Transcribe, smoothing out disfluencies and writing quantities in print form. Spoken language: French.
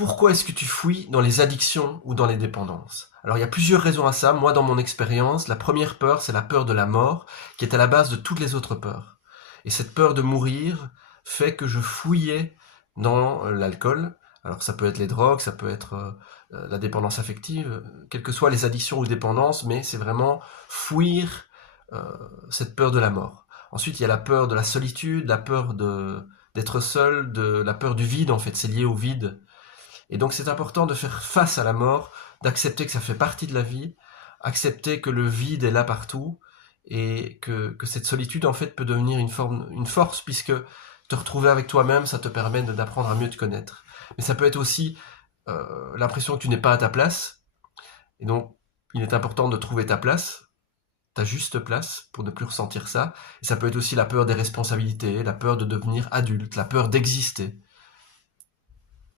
Pourquoi est-ce que tu fouilles dans les addictions ou dans les dépendances? Alors il y a plusieurs raisons à ça. Moi, dans mon expérience, la première peur, c'est la peur de la mort, qui est à la base de toutes les autres peurs. Et cette peur de mourir fait que je fouillais dans l'alcool. Alors ça peut être les drogues, ça peut être la dépendance affective, quelles que soient les addictions ou dépendances, mais c'est vraiment fouir euh, cette peur de la mort. Ensuite, il y a la peur de la solitude, la peur d'être seul, la peur du vide, en fait, c'est lié au vide. Et donc c'est important de faire face à la mort, d'accepter que ça fait partie de la vie, accepter que le vide est là partout, et que cette solitude en fait peut devenir une force, puisque te retrouver avec toi-même, ça te permet d'apprendre à mieux te connaître. Mais ça peut être aussi l'impression que tu n'es pas à ta place, et donc il est important de trouver ta place, ta juste place, pour ne plus ressentir ça. Et ça peut être aussi la peur des responsabilités, la peur de devenir adulte, la peur d'exister.